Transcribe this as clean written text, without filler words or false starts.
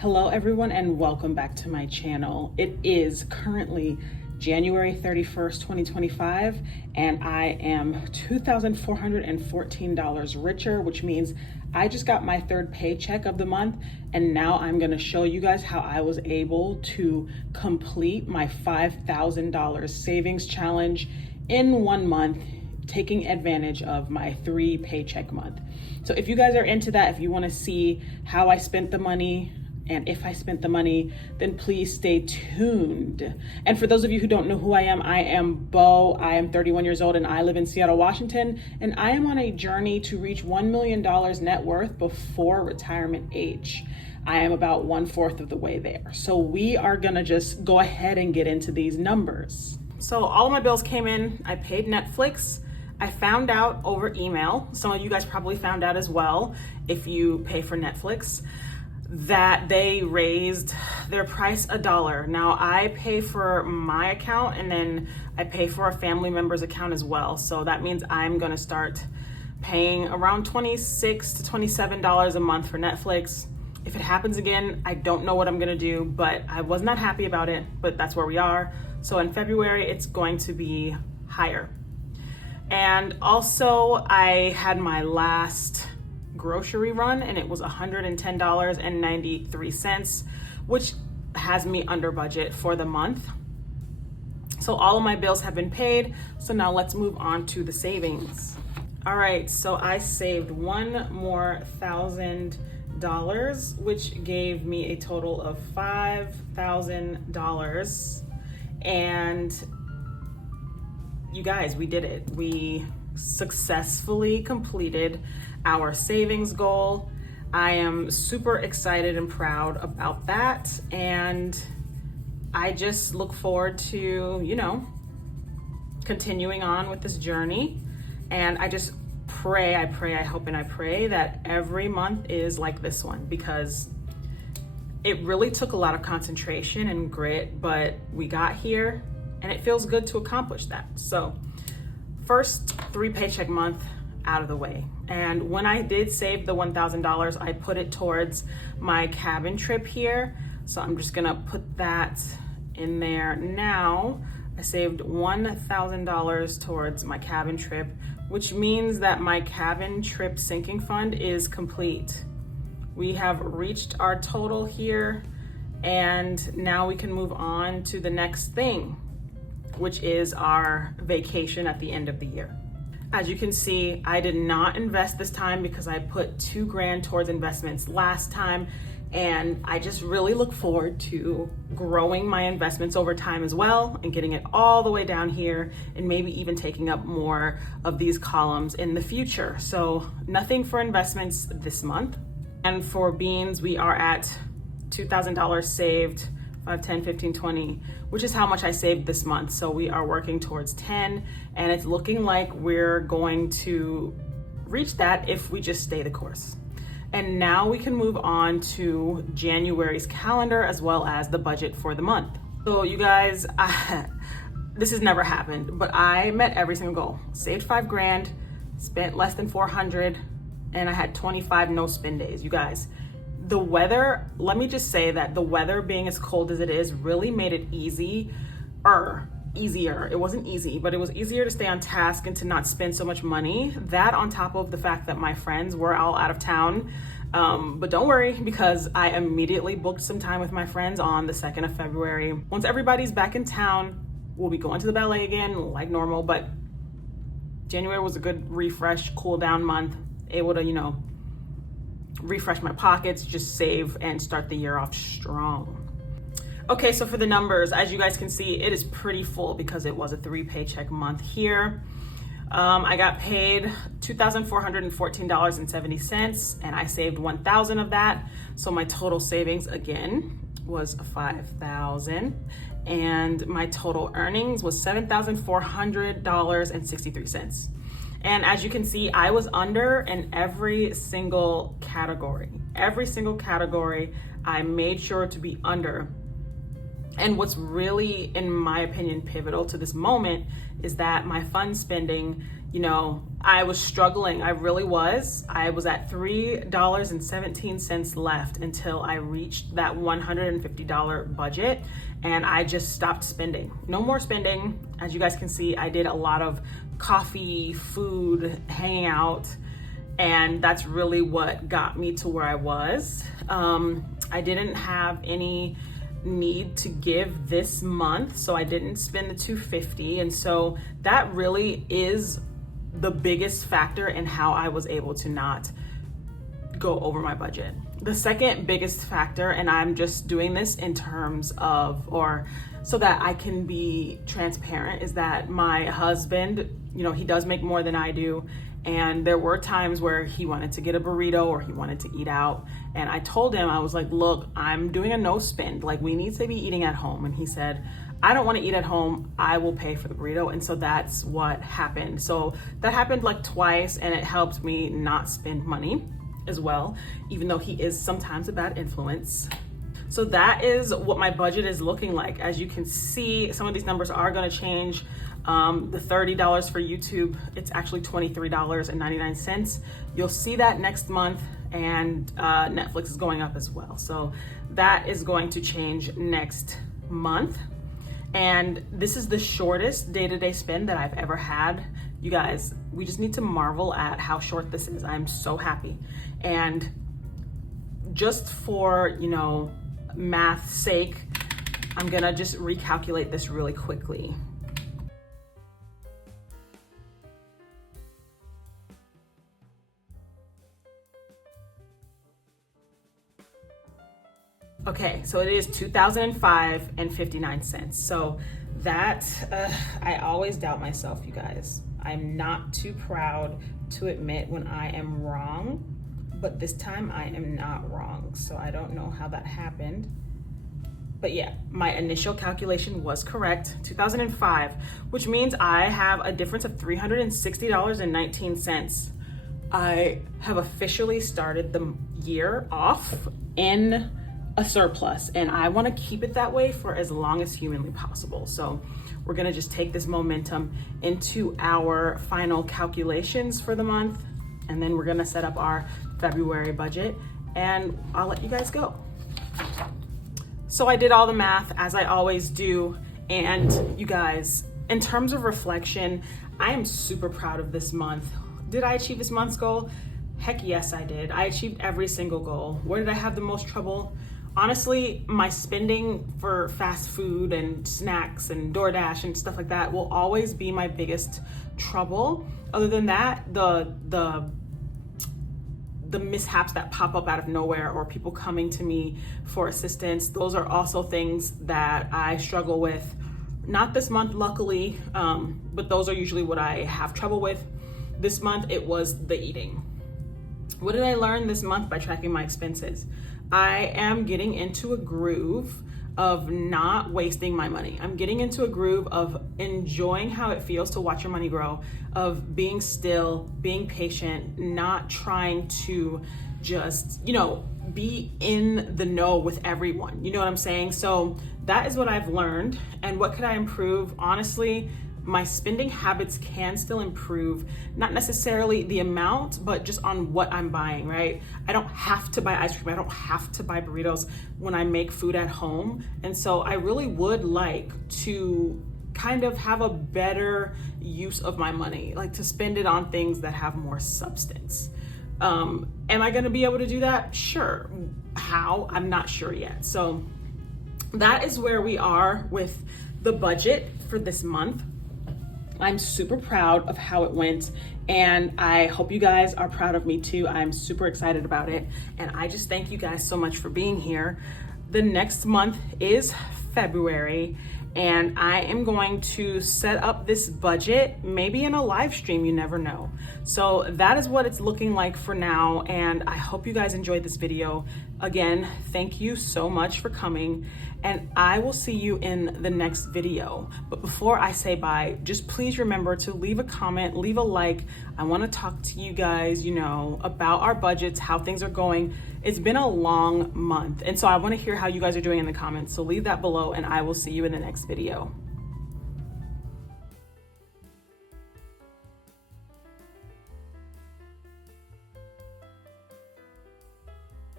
Hello everyone and welcome back to my channel. It is currently January 31st, 2025, and I am $2,414 richer, which means I just got my third paycheck of the month, and now I'm gonna show you guys how I was able to complete my $5,000 savings challenge in 1 month, taking advantage of my 3 paycheck month. So if you guys are into that, if you wanna see how I spent the money, and if I spent the money, then please stay tuned. And for those of you who don't know who I am Bo. I am 31 years old and I live in Seattle, Washington. And I am on a journey to reach $1 million net worth before retirement age. I am about 1/4 of the way there. So we are gonna just go ahead and get into these numbers. So all of my bills came in. I paid Netflix. I found out over email, some of you guys probably found out as well if you pay for Netflix, that they raised their price $1. Now I pay for my account and then I pay for a family member's account as well. So that means I'm gonna start paying around $26 to $27 a month for Netflix. If it happens again, I don't know what I'm gonna do, but I was not happy about it, but that's where we are. So in February, it's going to be higher. And also I had my last grocery run and it was $110.93, which has me under budget for the month. So all of my bills have been paid. So now let's move on to the savings. All right, so I saved one more $1,000, which gave me a total of $5,000. And you guys, we did it. We successfully completed our savings goal. I am super excited and proud about that. And I just look forward to, continuing on with this journey. And I just pray, I hope and I pray that every month is like this one, because it really took a lot of concentration and grit, but we got here and it feels good to accomplish that. So first 3 paycheck month out of the way. And when I did save the $1,000, I put it towards my cabin trip here. So I'm just gonna put that in there now. I saved $1,000 towards my cabin trip, which means that my cabin trip sinking fund is complete. We have reached our total here, and now we can move on to the next thing, which is our vacation at the end of the year. As you can see, I did not invest this time because I put $2 grand towards investments last time, and I just really look forward to growing my investments over time as well and getting it all the way down here and maybe even taking up more of these columns in the future. So nothing for investments this month. And for beans, we are at $2,000 saved, 5, 10, 15, 20, which is how much I saved this month. So we are working towards 10, and it's looking like we're going to reach that if we just stay the course. And now we can move on to January's calendar as well as the budget for the month. So you guys, this has never happened, but I met every single goal. Saved 5 grand, spent less than 400, and I had 25 no spend days. You guys, the weather, let me just say that the weather being as cold as it is really made it easier. It wasn't easy, but it was easier to stay on task and to not spend so much money. That on top of the fact that my friends were all out of town. But don't worry, because I immediately booked some time with my friends on the 2nd of February. Once everybody's back in town, we'll be going to the ballet again like normal, but January was a good refresh, cool down month, able to, refresh my pockets, just save and start the year off strong. Okay, so for the numbers, as you guys can see, it is pretty full because it was a 3 paycheck month here. I got paid $2,414.70 and I saved 1,000 of that. So my total savings again was 5,000 and my total earnings was $7,400.63. And as you can see, I was under in every single category. Every single category, I made sure to be under. And what's really, in my opinion, pivotal to this moment is that my fund spending You know, I was struggling. I really was. I was at $3.17 left until I reached that $150 budget, and I just stopped spending. No more spending. As you guys can see, I did a lot of coffee, food, hanging out, and that's really what got me to where I was. I didn't have any need to give this month, so I didn't spend the $250, and so that really is the biggest factor in how I was able to not go over my budget. The second biggest factor, and I'm just doing this in terms of, or so that I can be transparent, is that my husband, you know, he does make more than I do. And there were times where he wanted to get a burrito or he wanted to eat out. And I told him, I was like, look, I'm doing a no spend. Like, we need to be eating at home. And he said, I don't want to eat at home. I will pay for the burrito. And so that's what happened. So that happened like twice, and it helped me not spend money as well, even though he is sometimes a bad influence. So that is what my budget is looking like. As you can see, some of these numbers are going to change. The $30 for YouTube, it's actually $23.99. You'll see that next month, and Netflix is going up as well. So that is going to change next month. And this is the shortest day-to-day spend that I've ever had. You guys, we just need to marvel at how short this is. I'm so happy. And just for, you know, math's sake, I'm gonna just recalculate this really quickly. Okay, so it is $2,005.59. So that, I always doubt myself, you guys. I'm not too proud to admit when I am wrong, but this time I am not wrong. So I don't know how that happened. But yeah, my initial calculation was correct, 2005, which means I have a difference of $360.19. I have officially started the year off in a surplus, and I want to keep it that way for as long as humanly possible. So we're going to just take this momentum into our final calculations for the month, and then we're going to set up our February budget, and I'll let you guys go. So I did all the math as I always do, and you guys, in terms of reflection, I am super proud of this month. Did I achieve this month's goal? Heck yes, I did. I achieved every single goal. Where did I have the most trouble? Honestly, my spending for fast food and snacks and DoorDash and stuff like that will always be my biggest trouble. Other than that, the mishaps that pop up out of nowhere, or people coming to me for assistance, those are also things that I struggle with. Not this month, luckily, but those are usually what I have trouble with. This month, it was the eating. What did I learn this month by tracking my expenses? I am getting into a groove of not wasting my money. I'm getting into a groove of enjoying how it feels to watch your money grow, of being still, being patient, not trying to just, you know, be in the know with everyone. You know what I'm saying? So that is what I've learned. And what could I improve? Honestly, my spending habits can still improve, not necessarily the amount, but just on what I'm buying, right? I don't have to buy ice cream. I don't have to buy burritos when I make food at home. And so I really would like to kind of have a better use of my money, like to spend it on things that have more substance. Am I gonna be able to do that? Sure. How? I'm not sure yet. So that is where we are with the budget for this month. I'm super proud of how it went, and I hope you guys are proud of me too. I'm super excited about it, and I just thank you guys so much for being here. The next month is February, and I am going to set up this budget, maybe in a live stream, you never know. So that is what it's looking like for now, and I hope you guys enjoyed this video. Again, thank you so much for coming, and I will see you in the next video. But before I say bye, just please remember to leave a comment, leave a like. I want to talk to you guys, you know, about our budgets, how things are going. It's been a long month, and so I want to hear how you guys are doing in the comments. So leave that below, and I will see you in the next video.